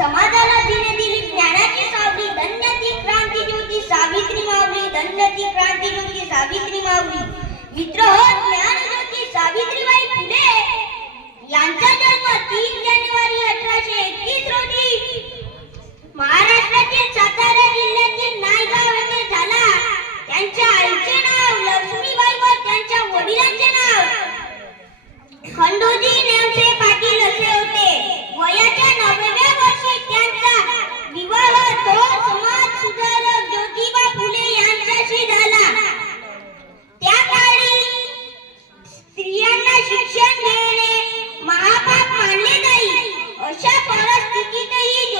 समाजाला तिने दिली ज्ञानाची सावली, धन्य ती क्रांती ज्योती सावित्री माऊली, धन्य ती क्रांती ज्योती सावित्री माऊली. मित्र हो, ज्ञान ज्योती सावित्रीबाई फुले यांचा जन्म 3 जानेवारी 1831 रोजी महाराष्ट्रातील सातारा जिल्ह्यातील नायगाव येथे झाला. त्यांच्या आईचे नाव लक्ष्मीबाई व त्यांच्या वडिलांचे नाव खंडोजी नेमसे पाटील असे होते. वयाच्या 9व्या वर्षी त्यांचा विवाह थोर समाज सुधारक ज्योतिबा फुले यांच्याशी झाला. त्या काळी स्त्रियांना शिक्षण घेणे महापाप मानले जाई. अशा परिस्थितीतही